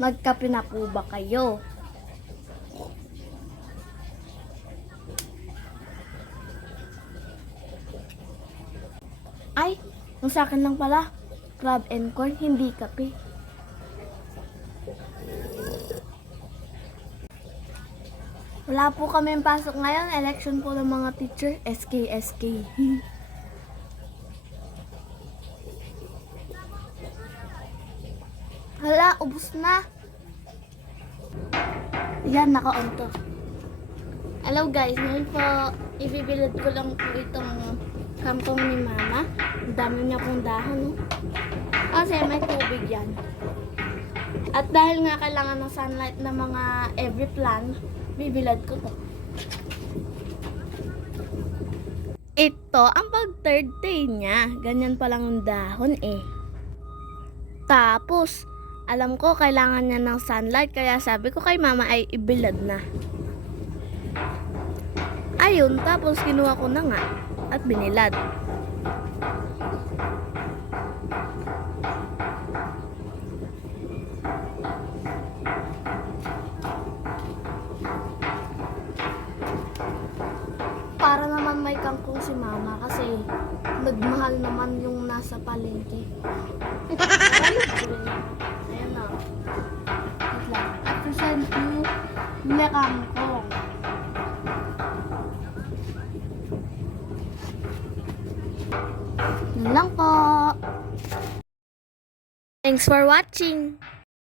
Nagkape na po ba kayo? Ay, ang sa akin lang pala. Crab and corn, hindi kape. Wala po kami pasok ngayon. Election po ng mga teacher. SK. Hala, ubos na. Yan, naka-on to. Hello guys, ngayon po, ibibilad ko lang po itong kangkong ni Mama. Ang dami niya pong dahon. No? Kasi may tubig yan. At dahil nga kailangan ng sunlight ng mga every plant, bibilad ko to. Ito, ang pag third day niya. Ganyan pa lang ang dahon eh. Tapos, alam ko kailangan niya ng sunlight, kaya sabi ko kay Mama ay ibilad na. Ayun, tapos kinuha ko na nga at binilad. Para naman may kangkong si Mama kasi nagmahal naman yung nasa palengke. Ayan na. Wait lang. At present you na kangkong. Yun lang po. Thanks for watching.